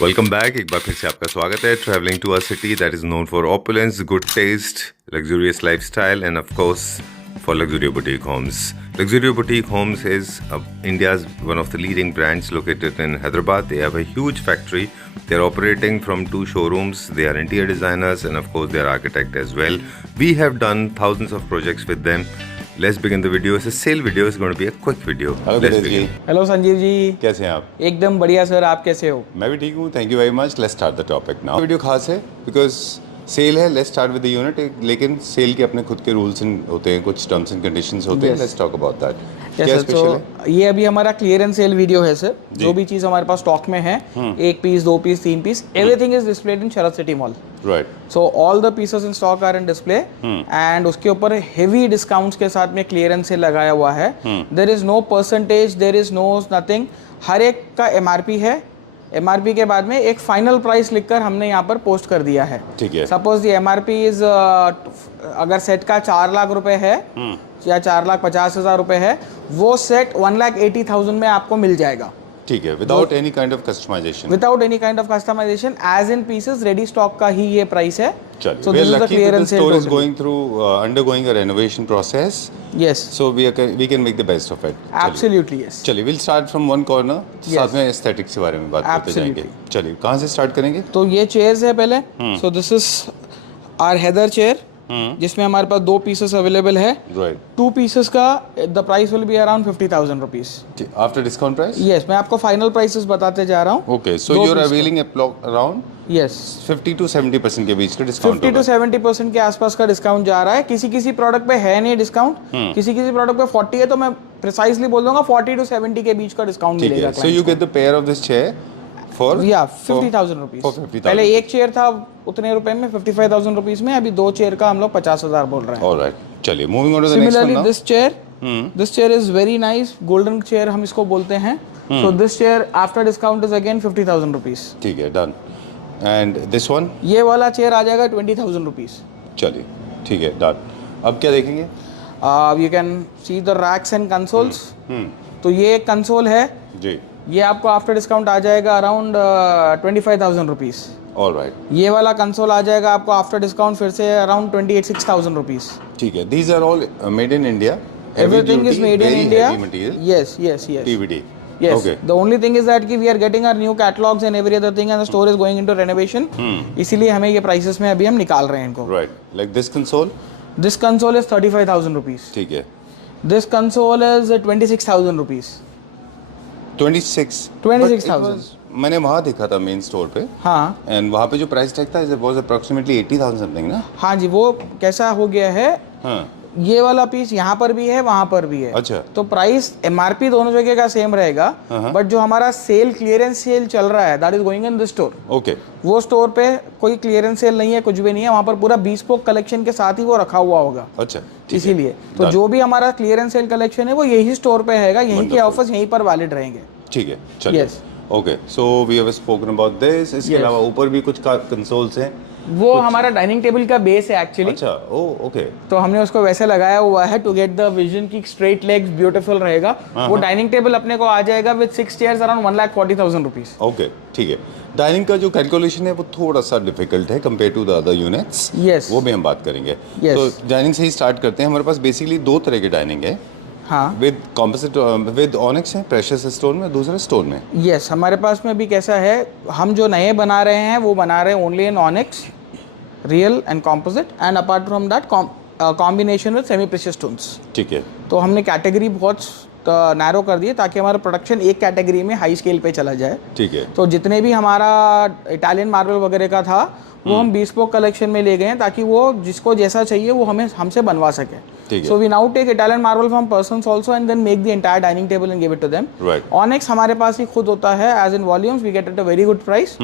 Welcome back. एक बार फिर से आपका स्वागत है travelling to a city that is known for opulence, good taste, luxurious lifestyle, and of course for luxury boutique homes. Luxury boutique homes is India's one of the leading brands located in Hyderabad. They have a huge factory. They are operating from 2 showrooms. They are interior designers and of course they are architect as well. We have done thousands of projects with them. Let's begin the video. It's a sale video. It's going to be a quick video. Hello Let's Ganesh ji, begin. Hello Sanjeev ji. कैसे हैं आप? एकदम बढ़िया sir, आप कैसे हो? मैं भी ठीक हूँ, thank you very much. Let's start the topic now. Video खास है बिकॉज सेल है। Let's start with the unit. लेकिन सेल के अपने खुद के रूल्स होते हैं, कुछ टर्म्स एंड कंडीशंस होते हैं। Yes. Let's talk about that. Yes क्या सर, स्पेशल है? तो ये अभी हमारा क्लियरेंस सेल वीडियो है सर। जो भी चीज़ हमारे पास स्टॉक में है, 1 piece 2 piece 3 piece, everything is displayed in Sharad city mall. Right. So all the pieces in stock are in display and उसके ऊपर हेवी डिस्काउंट्स के साथ में क्लियरेंस सेल लगाया हुआ है। There is no percentage, there is no nothing. हर एक का एमआरपी है। एमआरपी के बाद में एक फाइनल प्राइस लिखकर हमने यहाँ पर पोस्ट कर दिया है। ठीक है। सपोज द एमआरपी इज अगर सेट का 4 लाख रुपए है या 4,50,000 रुपए है, वो सेट 1,80,000 में आपको मिल जाएगा ठीक है, without any kind of customization. Without any kind of customization, as in pieces ready stock का ही ये प्राइस है। चलिए, So we are this is the lucky that the clearance sale store is totally. going through undergoing a renovation process, Yes, so we can make the best of it. absolutely yes. चलिए, we'll start from one corner. Yes. साथ में aesthetics के बारे में बात करते Absolutely. जाएंगे। चलिए, कहाँ से स्टार्ट करेंगे? तो ये चेयर्स है पहले। So this is our heather chair, जिसमें हमारे पास 2 पीसेस अवेलेबल है। राइट। 2 पीसेस का the price will be around 50,000 rupees. After discount price? Yes, मैं आपको फाइनल प्राइसेस बताते जा रहा हूँ। Okay, so you are availing around yes, 50 to 70% के बीच का डिस्काउंट 50 to 70% के आसपास का डिस्काउंट जा रहा है। किसी किसी प्रोडक्ट पे है नहीं डिस्काउंट, किसी किसी प्रोडक्ट पे 40 है, तो मैं प्रिसाइसली बोल दूंगा 40 to 70 के बीच का डिस्काउंट ठीक मिलेगा। है। So you get the pair of this chair for या 50,000 रुपीज। for 50,000 पहले एक चेयर था उतने रुपए में 55,000 रुपीज में, अभी 2 चेयर का हम लोग 50,000 बोल रहे हैं। ऑलराइट, चलिए moving on to the next one similarly now. This chair is very nice, golden chair हम इसको बोलते हैं। So this chair after discount is again 50,000 rupees. ठीक है, डन। And this one? ये वाला चेयर आ जाएगा 20,000 रुपीज। चलिए, ठीक है, डन। अब क्या देखेंगे? You can see the racks and consoles. तो ये एक कंसोल है, जी, ये आपको आफ्टर डिस्काउंट आ जाएगा अराउंड 25,000 रुपीज। ऑलराइट, ये वाला कंसोल आ जाएगा आपको आफ्टर डिस्काउंट फिर से अराउंड 26,000 रुपीज। ठीक है। These are all made in India, Everything is made in India. Material, Yes, yes, yes. PVD। Yes. Okay. The only thing is that कि we are getting our new catalogs and every other thing and the store is going into renovation. इसीलिए हमें ये prices में अभी हम निकाल रहे हैं इनको। Right, like this console? This console is 35,000 rupees. ठीक है। This console is 26,000 rupees. 26,000 मैंने वहाँ देखा था मेन स्टोर पे, हाँ एंड वहाँ पे जो प्राइस टैग था इट वाज अप्रोक्सीमेटली 80,000 समथिंग ना? हाँ जी, वो कैसा हो गया है, हाँ, ये वाला पीस यहाँ पर भी है वहाँ पर भी है। अच्छा। तो प्राइस एमआरपी दोनों जगह का सेम रहेगा, बट जो हमारा सेल क्लियरेंस सेल चल रहा है that is going in this store. Okay, वो स्टोर पे कोई क्लियरेंस सेल नहीं है, कुछ भी नहीं है, वहाँ पर पूरा bespoke कलेक्शन के साथ ही वो रखा हुआ होगा। अच्छा, ठीक है। इसीलिए तो जो भी हमारा क्लियरेंस सेल कलेक्शन है वो यही स्टोर पे रहेगा, यहीं के ऑफर्स यहीं पर वैलिड रहेंगे। ठीक है, चलिए। Yes. Okay, so we have spoken about this. इसके Yes. अलावा ऊपर भी कुछ कंसोल्स हैं। वो हमारा डाइनिंग टेबल का बेस है एक्चुअली। अच्छा, ओ ओके, तो हमने उसको वैसे लगाया हुआ है टू गेट द विजन की स्ट्रेट लेग्स ब्यूटीफुल रहेगा। वो डाइनिंग टेबल अपने को आ जाएगा with 6 chairs around 1,40,000 rupees. Okay, ठीक है। डाइनिंग का जो कैलकुलेशन है वो थोड़ा सा डिफिकल्ट है compare to the other units. Yes. वो भी हम बात करेंगे। Yes. तो डाइनिंग से ही स्टार्ट करते हैं। हमारे पास बेसिकली 2 तरह के डाइनिंग है, हाँ विद कॉम्पोजिट, विद ऑनिक्स है प्रेशियस स्टोन में, दूसरा स्टोन में। यस, हमारे पास में भी कैसा है, हम जो नए बना रहे हैं वो बना रहे हैं only in onyx, real and composite, and apart from that combination with semi precious stones. ठीक है, तो हमने कैटेगरी बहुत नैरो कर दी है ताकि हमारा प्रोडक्शन एक कैटेगरी में हाई स्केल पे चला जाए। ठीक है, तो जितने भी हमारा इटालियन मार्बल वगैरह का था वो हम bespoke कलेक्शन में ले गए हैं ताकि वो जिसको जैसा चाहिए वो हमें हमसे बनवा सके। ठीक है। So we now take Italian marble from persons also and then make the entire dining table and give it to them. Right, onyx हमारे पास ही खुद होता है as in volumes, we get at a very good price,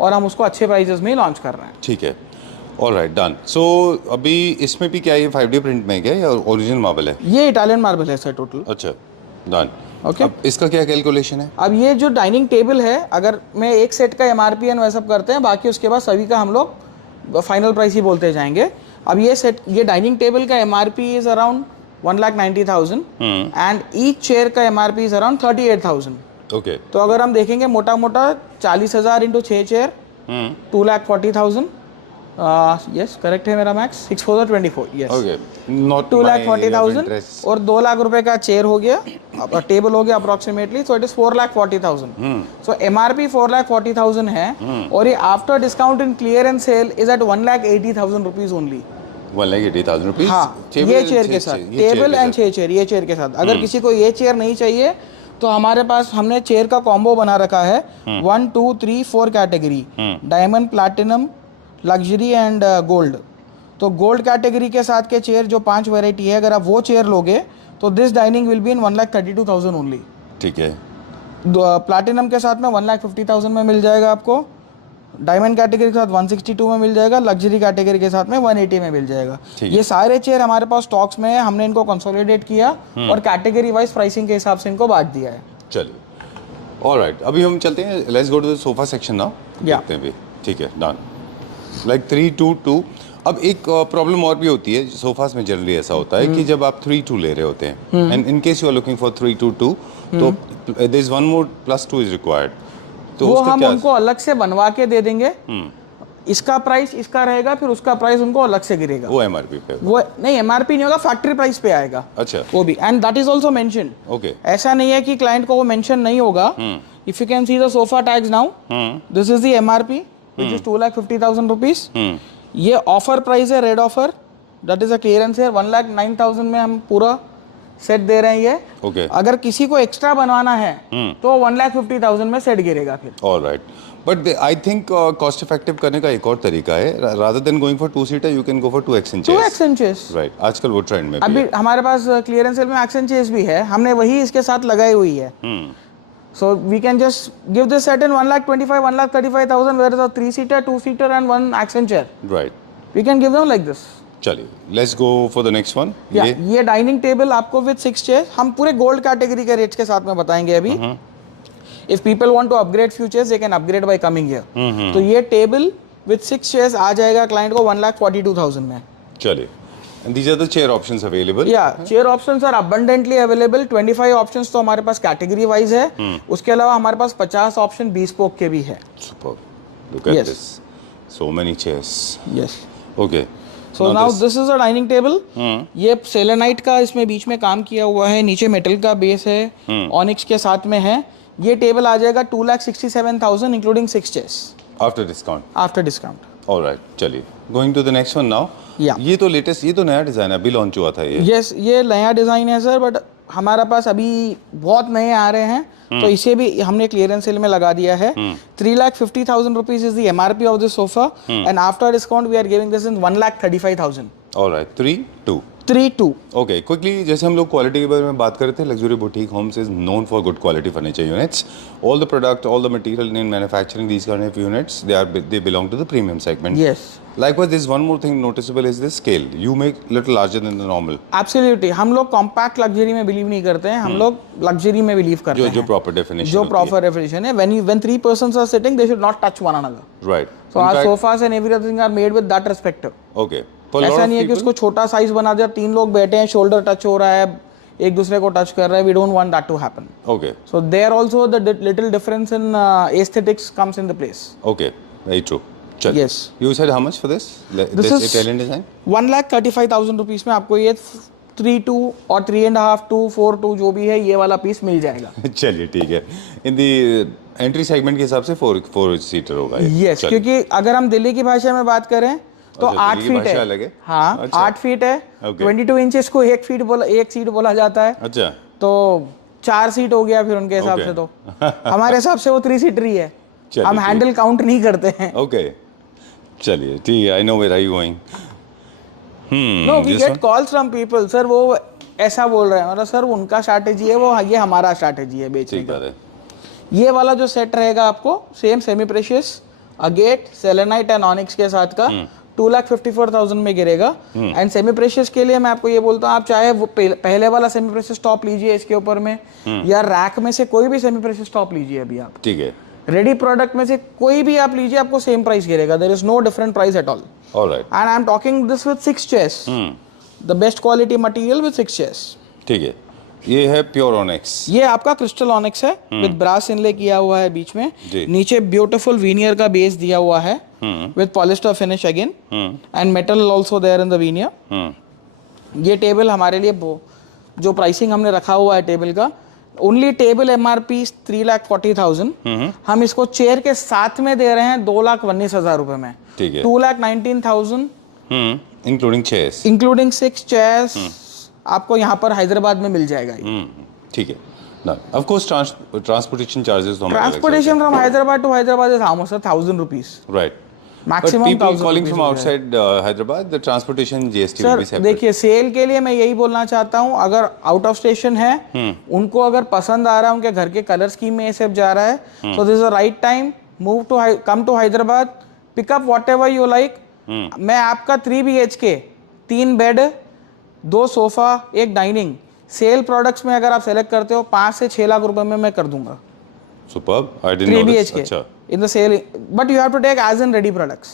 और हम उसको अच्छे प्राइसेस में लॉन्च कर रहे हैं। ठीक है, ऑलराइट, डन। सो अभी इसमें भी क्या ये 5D प्रिंट में क्या या ओरिजिनल मार्बल है? ये इटालियन मार्बल है सर टोटल। अच्छा, डन। ओके, अब इसका क्या कैलकुलेशन है? अब ये जो डाइनिंग टेबल है, अगर मैं एक सेट का एमआरपी एंड वैसा करते हैं, बाकी उसके बाद सभी का हम लोग फाइनल प्राइस ही बोलते जाएंगे। अब ये डाइनिंग टेबल का MRP is around 1,90,000 and each chair का एमआरपी इज अराउंड 38,000। ओके तो अगर हम देखेंगे मोटा मोटा 40,000 इंटू 6 चेयर 2,40,000 यस करेक्ट है मेरा मैक्स 6 4 24 यस ओके नॉट 2,40,000 और 2 लाख रुपए का चेयर हो गया टेबल हो गया approximately so it is 4,40,000 so MRP 4,40,000 है और ये after discount in clearance sale is at 1,80,000 rupees only 1,80,000 rupees हाँ ये चेयर के साथ टेबल एंड 6 चेयर ये चेयर के साथ अगर किसी को ये चेयर नहीं चाहिए तो हमारे पास हमने चेयर का कॉम्बो बना रखा है 1 2 3 4 category diamond platinum luxury and gold तो गोल्ड कैटेगरी के साथ के चेयर जो 5 वैरायटी है अगर आप वो चेयर लोगे तो this dining will be in 1,32,000 only ठीक है प्लैटिनम के साथ में 1,50,000 में मिल जाएगा आपको डायमंड कैटेगरी के साथ 162 में मिल जाएगा लग्जरी कैटेगरी के साथ में 180 में मिल जाएगा ये सारे चेयर हमारे पास स्टॉक्स में है हमने इनको कंसोलिडेट किया और कैटेगरी वाइज प्राइसिंग के हिसाब से इनको बांट दिया है चलिए ऑलराइट अभी हम चलते हैं let's go to the sofa section now देखते हैं भी ठीक है डन लाइक 3 2 2 अब एक प्रॉब्लम और भी होती है सोफास में जनरली ऐसा होता है कि जब आप 3 2 ले रहे होते हैं and in case you are looking for 3 2 2 तो there is one more +2 is required तो वो हम उनको अलग से बनवा के दे देंगे इसका प्राइस इसका रहेगा फिर उसका प्राइस उनको अलग से गिरेगा वो एमआरपी पे वो नहीं एमआरपी नहीं होगा फैक्ट्री प्राइस पे आएगा अच्छा वो भी and that is also mentioned okay ऐसा नहीं है कि क्लाइंट को वो मेंशन नहीं होगा if you can see the sofa tags now this is the MRP which is 2,50,000 rupees ये ऑफर प्राइस है red offer that is a clearance है 1,09,000 में हम पूरा सेट दे रहे हैं ये ओके अगर किसी को एक्स्ट्रा बनवाना है तो 1,50,000 में सेट गिरेगा फिर alright but I think cost effective करने का एक और तरीका है rather than going for 2 seater you can go for 2 action chairs 2 action chairs right आजकल वो ट्रेंड में भी अभी है हमारे पास क्लियरेंस सेल में एक्शन चेयर्स भी है हमने वही इसके साथ लगाई हुई है so we can just give this set in 1,25,000 1,35,000 where is a 3 seater 2 seater and 1 action chair right we can give them like this चलिए let's go for the next one ये डाइनिंग टेबल आपको with 6 chair हम पूरे gold category के rates के साथ में बताएंगे अभी if people want to upgrade few chairs they can upgrade by coming here तो ये टेबल विद 6 चेयर्स आ जाएगा क्लाइंट को 1,42,000 में चलिए and these are the chair options available chair options are abundantly available 25 options तो हमारे पास कैटेगरी वाइज है उसके अलावा हमारे पास 50 ऑप्शन bespoke के भी है superb look at this so many chairs yes okay so now this is a dining table ये सेलेनाइट का इसमें बीच में काम किया हुआ है नीचे मेटल का बेस है ऑनिक्स के साथ में है ये टेबल आ जाएगा 2,67,000 including 6 chairs after discount alright चलिए going to the next one now ये तो लेटेस्ट ये तो नया डिजाइन है अभी लॉन्च हुआ था ये यस ये नया डिजाइन है सर बट हमारा पास अभी बहुत नए आ रहे हैं तो इसे भी हमने क्लियरेंस सेल में लगा दिया है 3,50,000 rupees is the MRP of this sofa and after discount we are giving this in 1,35,000 alright 3 2 3 2 okay quickly जैसे हम लोग क्वालिटी के बारे में बात कर रहे थे luxury boutique homes is known for good quality furniture units all the product all the material in manufacturing these kind of units they belong to the premium segment yes Likewise, there's one more thing noticeable is the scale. You make little larger than the normal. Absolutely. हम लोग compact luxury में believe नहीं करते हैं हम लोग luxury में believe करते हैं जो प्रॉपर डेफिनेशन जो प्रॉपर डेफिनेशन है when 3 persons are sitting they should not touch one another. Right. So our sofas and everything are made with that respect. Okay. ऐसा नहीं है कि उसको छोटा साइज बना दिया 3 लोग बैठे हैं शोल्डर टच हो रहा है एक दूसरे को टच कर रहा है we don't want that to happen Okay. So there also the little difference in aesthetics comes in the place Okay. Very true. चलिए. Yes. You said how much for this? This is Italian design? 1,35,000 rupees में आपको ये 3-2 और 3.5 2 4-2 जो भी है ये वाला पीस मिल जाएगा चलिए ठीक है इन दी एंट्री सेगमेंट के हिसाब से 4 सीटर होगा यस क्योंकि अगर हम दिल्ली की भाषा में बात करें तो 8 फीट है हाँ 8 फीट है 22 इंचेस को 1 सीट बोला जाता है अच्छा तो 4 सीट हो गया फिर उनके हिसाब से तो हमारे हिसाब से वो 3 सीटर ही है हम हैंडल काउंट नहीं करते हैं ओके चलिए ठीक है I know where are you going no we get calls from people sir वो ऐसा बोल रहे हैं मतलब सर उनका स्ट्रैटेजी है वो ये हमारा स्ट्रैटेजी है बेचने का ये वाला जो सेट रहेगा आपको same semi precious agate selenite and onyx के साथ का 2,54,000 में गिरेगा एंड सेमी प्रेशियस के लिए मैं आपको ये बोलता हूँ आप चाहे वो पहले वाला सेमी प्रेशियस टॉप लीजिए इसके ऊपर में या रैक में से कोई भी सेमी प्रेशियस टॉप लीजिए अभी आप ठीक है रेडी प्रोडक्ट में से कोई भी आप लीजिए आपको सेम प्राइस गिरेगा there is no different price at all alright and I am talking this with 6 chairs the best quality material with 6 chairs ठीक है ये है प्योर ऑनेक्स। ये आपका क्रिस्टल ऑनिक्स है विद ब्रास इनले किया हुआ है बीच में। जी। नीचे ब्यूटीफुल वीनियर का बेस दिया हुआ है with polyester finish again and metal also there in the veneer. ये टेबल हमारे लिए जो प्राइसिंग हमने रखा हुआ है टेबल का, ओनली टेबल MRP 3,40,000। हम इसको चेयर के साथ में दे रहे हैं 2,19,000 रुपए में। ठीक है। 2,19,000 इंक्लूडिंग चेयर्स। इंक्लूडिंग 6 चेयर्स आपको यहाँ पर हैदराबाद में मिल जाएगा। ठीक है। ऑफ कोर्स ट्रांसपोर्टेशन चार्जेस तो transportation from Hyderabad to Hyderabad is how much, 1,000 rupees right. Maximum. people calling from outside Hyderabad, the transportation GST will be sir separate. देखिए, सेल के लिए मैं यही बोलना चाहता हूँ, अगर आउट ऑफ स्टेशन है उनको अगर पसंद आ रहा है, उनके घर के कलर स्कीम में ये सब जा रहा है, so this is the right time, come to Hyderabad, pick up whatever you like। मैं आपका 3 BHK 3 bed 2 sofa 1 dining cell products में अगर आप सेलेक्ट करते हो 5 से 6 लाख रुपए में मैं कर दूंगा। Superb, I didn't 3 know this. BHK अच्छा। in the sale, but you have to take as in ready products।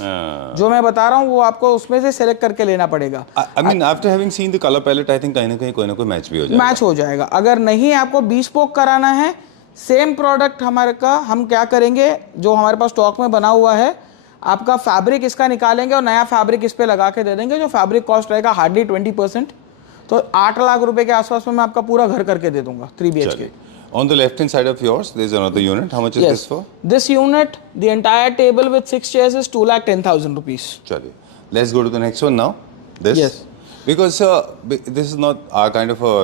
जो मैं बता रहा हूँ वो आपको उसमें से सेलेक्ट करके लेना पड़ेगा। I mean, after having seen the color palette, I think कहीं ना कोई मैच भी हो जाएगा। मैच हो जाएगा। अगर नहीं आपको bespoke कराना है, सेम प्रोडक्ट हमारे का हम क्या करेंगे, जो हमारे पास स्टॉक में बना हुआ है, आपका फैब्रिक इसका निकालेंगे और नया फैब्रिक इस पे लगा के दे देंगे। जो फैब्रिक कॉस्ट रहेगा हार्डली 20%, तो 8 लाख रुपए के आसपास में मैं आपका पूरा घर करके दे दूंगा 3 BHK। On the left hand side of yours, there is another unit. How much is this for? This unit, the entire table with 6 chairs is 2,10,000 rupees। चलिए, let's go to the next one now. This? Yes. Because this is not our kind of a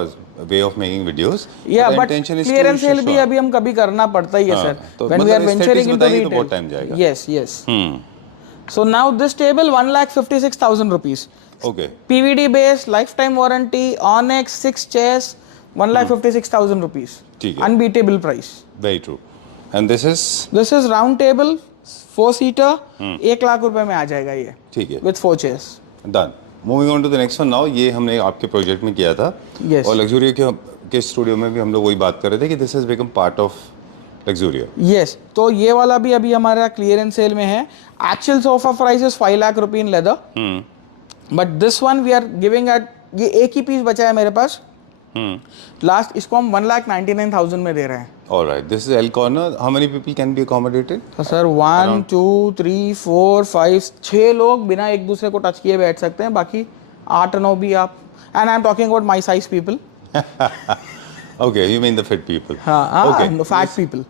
way of making videos. Yeah, the but intention is clearance to sale भी अभी हम कभी करना पड़ता ही है sir. तो When we are मतलब venturing aesthetics into बताएंगे तो retail। बहुत टाइम जाएगा। Yes, yes। So now this table 1,56,000 rupees। Okay. PVD base, lifetime warranty, Onyx, 6 chairs, 1,56,000 rupees। ठीक है। Unbeatable price। Very true. And this is? This is round table 4 seater, 1 lakh रुपए में आ जाएगा ये। ठीक है। With 4 chairs। Done. Moving on to the next one now. ये हमने आपके प्रोजेक्ट में किया था। Yes। और लग्जूरियो के स्टूडियो में भी हम लोग वही बात कर रहे थे कि this has become part of लग्जूरियो। Yes, तो ये वाला भी अभी हमारा क्लियरेंस सेल में है। Actual sofa price is 5 lakh रुपए in leather। But this one we are giving at, ये एक ही पीस बचा है मेरे पास। लास्ट इसको हम 1,99,000 में दे रहे हैं। Alright, this is L corner. How many people can be accommodated? तो सर 1 2 3 4 5 6 लोग बिना एक दूसरे को टच किए बैठ सकते हैं, बाकी 8-9 भी आप। And I am talking about my size people. Okay, you mean the fit people. हाँ, Okay. Fat people.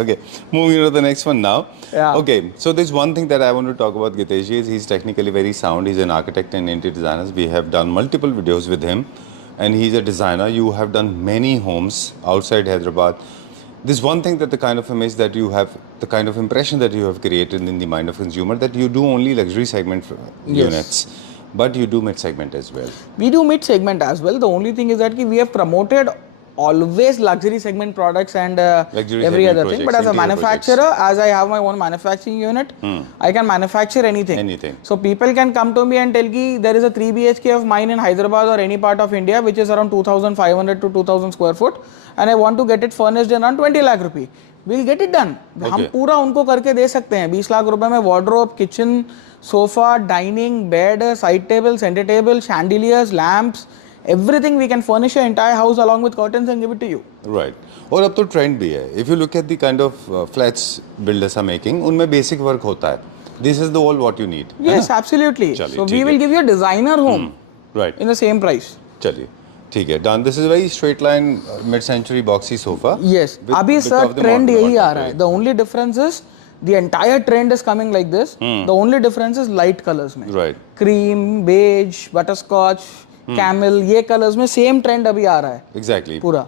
Okay, moving on to the next one now. Yeah. Okay, so there's one thing that I want to talk about Gitesh is he's technically very sound. He's an architect and interior designer. We have done multiple videos with him, and he's a designer. You have done many homes outside Hyderabad. There's one thing that the kind of image that you have, the kind of impression that you have created in the mind of consumer, that you do only luxury segment units, but you do mid segment as well. We do mid segment as well. The only thing is that we have promoted always luxury segment products and Luxury every segment other thing. projects, But as a interior manufacturer, as I have my own manufacturing unit, I can manufacture anything. Anything. So people can come to me and tell me there is a 3 BHK of mine in Hyderabad or any part of India which is around 2,500 to 2,000 square foot, and I want to get it furnished in around 20 lakh rupee. We'll get it done. हम पूरा उनको करके दे सकते हैं। 20 लाख रुपए में wardrobe, kitchen, sofa, dining, bed, side table, center table, chandeliers, lamps, everything we can furnish your entire house along with curtains and give it to you. Right. और अब तो ट्रेंड भी है. If you look at the kind of flats builders are making, उनमें basic work होता है. This is the all what you need. Yes, absolutely. चलिए, So ठीक we will है. give you a designer home Right. in the same price. चलिए, ठीक है. Done. This is a very straight line mid-century boxy sofa. Yes. with अभी bit sir of the trend modern यही आ रहा है। contemporary. The only difference is the entire trend is coming like this. The only difference is light colors में। Right. Cream, beige, butterscotch, camel, ये colours में same trend अभी आ रहा है। Exactly. पूरा।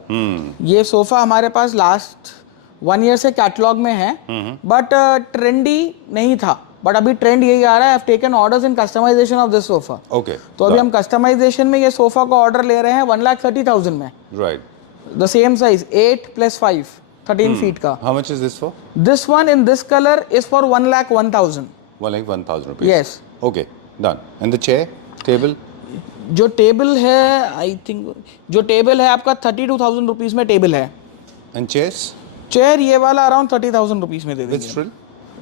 ये सोफा हमारे पास लास्ट 1 ईयर से कैटलॉग में है, बट ट्रेंडी नहीं था, बट अभी ट्रेंड यही आ रहा है। I have taken orders in customization of this sofa. Okay. तो अभी हम कस्टमाइजेशन में ये सोफा का ऑर्डर ले रहे हैं 1,30,000 में। Right. The same size 8 + 5 13 feet का। How much is this for? This one in this colour is for 1,01,000। 1,01,000 rupees. Yes. Okay. Done. And the chair, table. जो टेबल है, आई थिंक जो टेबल है आपका 32,000 रुपीज में टेबल है। And chairs chair ये वाला अराउंड 30,000 रुपीज में दे with देंगे। frill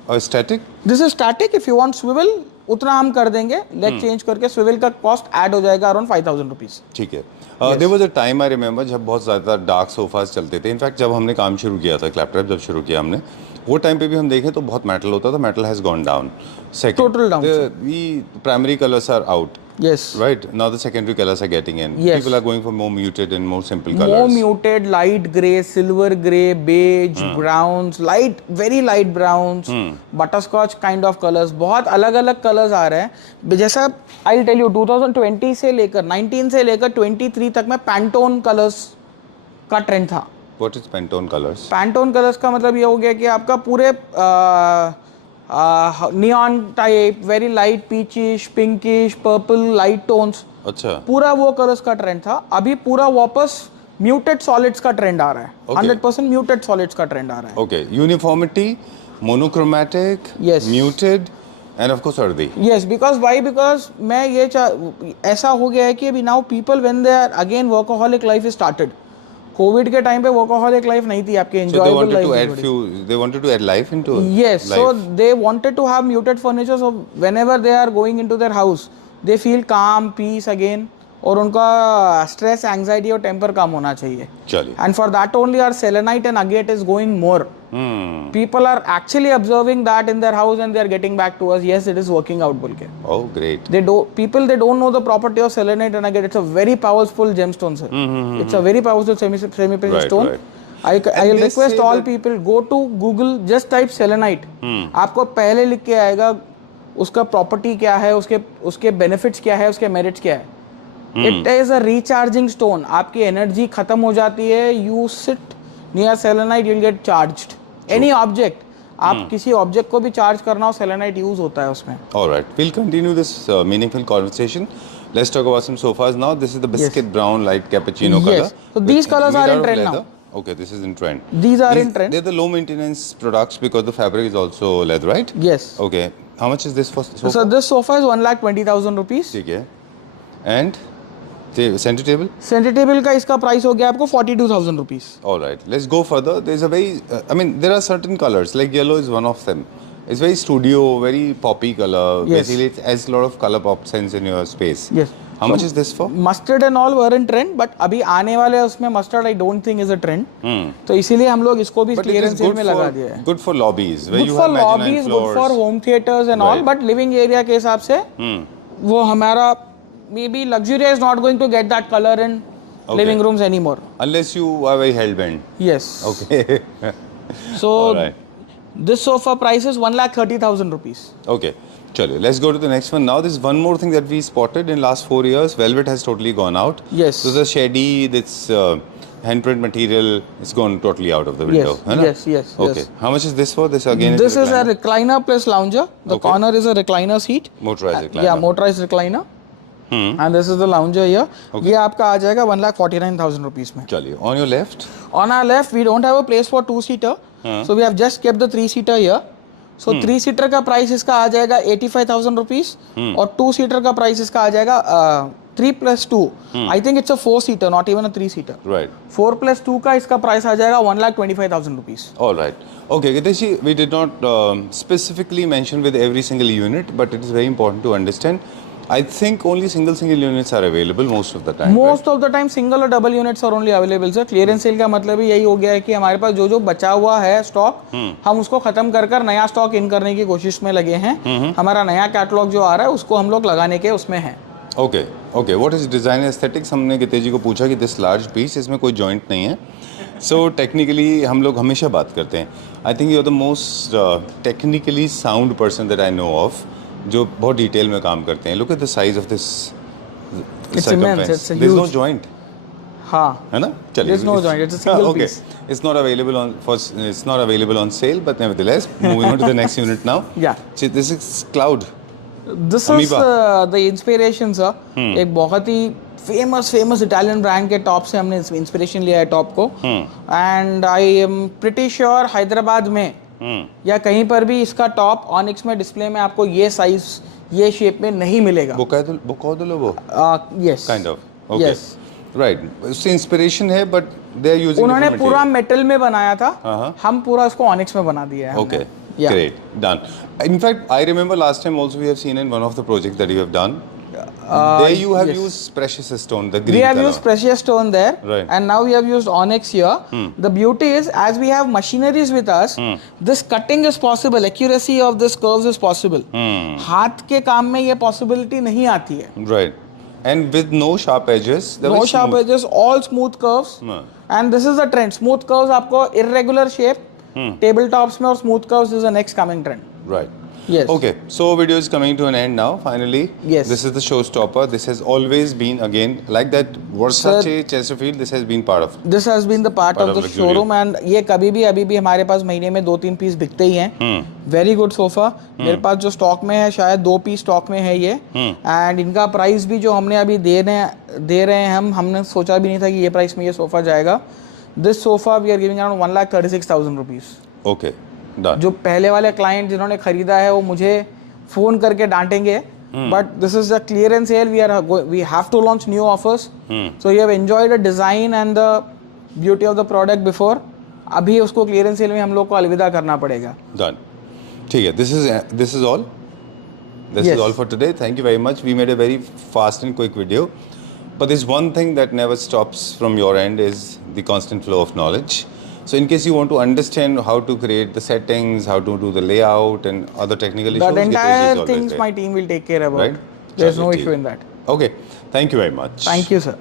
or static? This is static. If you want swivel उतना हम कर देंगे, लेग चेंज करके स्विvel का कॉस्ट ऐड हो जाएगा अराउंड 5,000 रुपीज। ठीक है. There was a time I remember जब बहुत ज़्यादा डार्क सोफाज चलते थे. इनफैक्ट जब हमने काम शुरू किया था क्लैपट्रैप जब शुरू किया हमने वो टाइम पे भी हम देखें तो बहुत मेटल होता था. Metal has gone down. Second Total down, sir. We primary colours are out. Yes. Right now the secondary colors are getting in. Yes. People are going for more muted and more simple More colors. muted, light grey, silver grey, beige, browns, light, very light browns, butterscotch kind of colors. बहुत अलग अलग colors आ रहे हैं. जैसा I'll tell you 2020 से लेकर 19 से लेकर 23 तक में Pantone colors का ट्रेंड था. What is Pantone colors? Pantone colors का मतलब ये हो गया कि आपका पूरे neon type, very light peachish, pinkish, purple, light tones, अच्छा. पूरा वो कलर्स का ट्रेंड था. अभी पूरा वापस म्यूटेड सॉलिड्स का ट्रेंड आ रहा है. Okay. 100% म्यूटेड सॉलिड्स का ट्रेंड आ रहा है. Okay. Uniformity, monochromatic, Yes. muted, and of course earthy. Yes, because why? Because मैं ये ऐसा हो गया है कि अभी now people when they are again workaholic life started. Covid के टाइम पे वर्कaholic लाइफ नहीं थी आपकी, So they enjoyable wanted to life. add few. They wanted to add life into Yes, life. so they wanted to have muted furniture, so whenever they are going into their house, they feel calm, peace again, और उनका stress, anxiety और temper कम होना चाहिए. चलिए. And for that only our selenite and agate is going more. People are actually observing that in their house and they are getting back to us. Yes, it is working out, बोल के. Oh great. They don't know the property of selenite and agate. It's a very powerful gemstone, sir. It's a very powerful semi-precious Right, stone. right. I And they request say all that- people go to Google, just type selenite. आपको पहले लिख के आएगा उसका property क्या है, उसके benefits क्या है, उसके मेरिट्स क्या है. It is a recharging stone. आपकी एनर्जी खत्म हो जाती है, you sit near selenite, you will get charged. Any object, आप किसी ऑब्जेक्ट को भी चार्ज करना हो, सेलेनाइट यूज होता है उसमें. All right. We'll continue this meaningful conversation. Let's talk about some sofas now. This is the biscuit brown light cappuccino Yes. color. So which these is colors made are in out of trend leather. now. Okay, this is in trend. These are in trend. They're the low maintenance products because the fabric is also leather, right? Yes. Okay. How much is this for sofa? So this sofa is 1,20,000 rupees. ठीक है. And center table? Centre table का इसका price हो गया आपको 42,000 rupees. All right. Let's go further. There's a very, I mean, there are certain colors. Like yellow is one of them. It's very studio, very poppy color. Yes. Basically, it has a lot of color pop sense in your space. Yes. How much is this for? Mustard and all were in trend, but अभी आने वाले उसमें mustard I don't think is a trend. तो इसीलिए हम लोग इसको भी But it is clearance sale good में for लगा दिया है. good for lobbies where good you for have mezzanine lobbies, good floors. For home theatres and all, Right. But living area के हिसाब से वो हमारा may be Luxuria is not going to get that colour in living rooms any more. Unless you are very hell-bent. Yes. Okay. So All right. this sofa price is 1,30,000 rupees. Okay. Chalo, let's go to the next one. Now, there's one more thing that we spotted in last 4 years. Velvet has totally gone out. Yes. So the shady, this handprint material is gone totally out of the window. Yes, है ना? yes, yes, Okay. yes. How much is this for? This again This is a recliner. recliner plus lounger. The Okay. corner is a recliner seat. Motorized recliner. Yeah, motorized recliner. And this is the lounger here. Okay. ये आपका आ जाएगा 1,49,000 rupees में. चलिए. On your left. On our left, we don't have a place for two-seater, so we have just kept the three-seater here. So three-seater का price इसका आ जाएगा 85,000 rupees और two-seater का प्राइस इसका आ जाएगा 3 plus 2. I think it's a 4-seater, not even a 3-seater. Right. 4 plus 2 का इसका price आ जाएगा 1,25,000 rupees. All right. Okay, Gitesh, we did not specifically mention with every single unit, but it is very important to understand. I think only single units are available most of the time. Most of the time single और double units are only available sir. Clearance sale का मतलब ही यही हो गया है कि हमारे पास जो बचा हुआ है स्टॉक, हम उसको खत्म कर नया स्टॉक इन करने की कोशिश में लगे हैं. हमारा नया कैटलॉग जो आ रहा है उसको हम लोग लगाने के उसमें है. Okay okay. What is design aesthetics? हमने गीतेश जी को पूछा कि दिस लार्ज पीस, इसमें कोई जॉइंट नहीं है. सो टेक्निकली हम लोग हमेशा बात करते हैं. I think you are the most technically sound person that I know of, जो बहुत डिटेल में काम करते हैं. Look at the size of this immense, it's a there is no huge- joint, हाँ. है ना? चलिए. There's no joint, it's a single okay. piece. It's not available on sale, but nevertheless, moving on to the next unit now. Yeah. See, this is Cloud. This is the inspiration sir. एक बहुत ही famous Italian brand के top से हमने inspiration लिया है top को. And I am pretty sure Hyderabad में या कहीं पर भी इसका टॉप ऑनिक्स में डिस्प्ले में आपको ये साइज ये शेप में नहीं मिलेगा. Bocadolo वो? Yes Kind of. Okay. Yes. Right. उससे इंस्पिरेशन है, but they are using उन्होंने different पूरा material. मेटल में बनाया था, हाँ. हम पूरा उसको ऑनिक्स में बना दिया है. Okay. Yeah. Great. Done. In fact, I remember last time also we have seen in one of the projects that you have done. there you have yes. used precious stone, the green We have color. used precious stone there, Right. and now we have used onyx here. The beauty is, as we have machineries with us, this cutting is possible. Accuracy of this curves is possible. हाथ के काम में ये possibility नहीं आती है. Right. And with no sharp edges. they're No very sharp smooth. edges, all smooth curves. हाँ. And this is the trend. Smooth curves आपको irregular shape, tabletops में और smooth curves is the next coming trend. Right. Yes. Okay, so video is coming to an end now. Finally, Yes. This is the showstopper. This has always been again like that. Versace, Chesterfield. This has been part of. This has been the part of the luxury. showroom, and ये कभी भी अभी भी हमारे पास महीने में 2-3 piece बिकते ही हैं. Very good sofa. मेरे पास जो स्टॉक में है शायद 2 पीस स्टॉक में है ये, एंड इनका प्राइस भी जो हमने अभी दे रहे हैं हमने सोचा भी नहीं था कि ये प्राइस में ये सोफा जाएगा. This sofa we are giving around 1,36,000 rupees. Okay, done. जो पहले वाले क्लाइंट जिन्होंने खरीदा है वो मुझे फोन करके डांटेंगे, but this is the clearance sale. We have to launch new offers, so you have enjoyed the design and the beauty of the product before. अभी उसको क्लियरेंस सेल में हम लोग को अलविदा करना पड़ेगा. Done. ठीक है. This is all. This Yes. is all for today. Thank you very much. We made a very fast and quick video, but there's one thing that never stops from your end is the constant flow of knowledge. So in case you want to understand how to create the settings, how to do the layout and other technical issues, The Gitesh is entire always things there. my team will take care about. Right? There's Chalo, no theek. issue in that. Okay. Thank you very much. Thank you, sir.